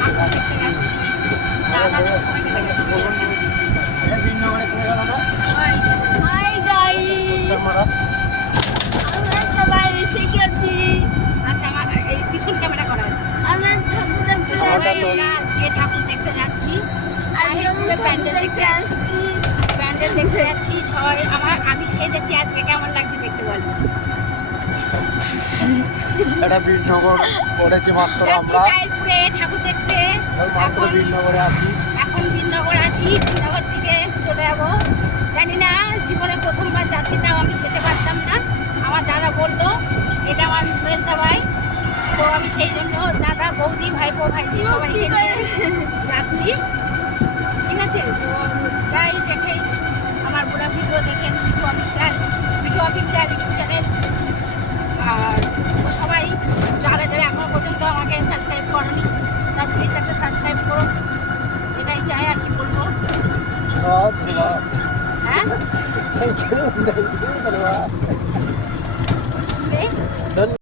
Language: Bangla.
ঠাকুর দেখতে যাচ্ছি, দাদাদের সবাইকে দেখে হাই গাইস, আমরা সবাই এসে গেছি। আচ্ছা, আমার এই পিছন ক্যামেরা করা আছে। আমরা ঠাকুর দেখতে সবাই যাচ্ছি। আমরা আজকে ঠাকুর দেখতে যাচ্ছি, আজকে আমরা প্যান্ডেল ঠাকুর দেখতে দেখতে আসছি। প্যান্ডেল দেখতে যাচ্ছি সবাই। আমি সেজেছি আজকে, কেমন লাগছে দেখতে বলো? এটা বীরনগর পড়েছে মাত্র যাচ্ছি আমরা তাইরপুরে ঠাকুর দেখতে। মাত্র এখন বীরনগরে আছি। এখন বীরনগর আছি, বীরনগর থেকে চলে যাবো। জানি না, জীবনে প্রথমবার যাচ্ছি, না আমি যেতে পারতাম না। আমার দাদা বললো এটা আমার মেজদা ভাই, তো আমি সেই জন্য দাদা, বৌদি, ভাইপো, ভাইজি সবাইকে নিয়ে যাচ্ছি। ঠিক আছে, তো যাই দেখে আমার পুরো ভিডিও দেখেন, ভিডিও অফিসিয়াল ইউটিউব চ্যানেল। আর সবাই যারা যারা এখনো পর্যন্ত আমাকে সাবস্ক্রাইব করনি, তার প্লিজ একটা সাবস্ক্রাইব করো, এটাই চাই। আর কি বলবো, হ্যাঁ থ্যাংক ইউ।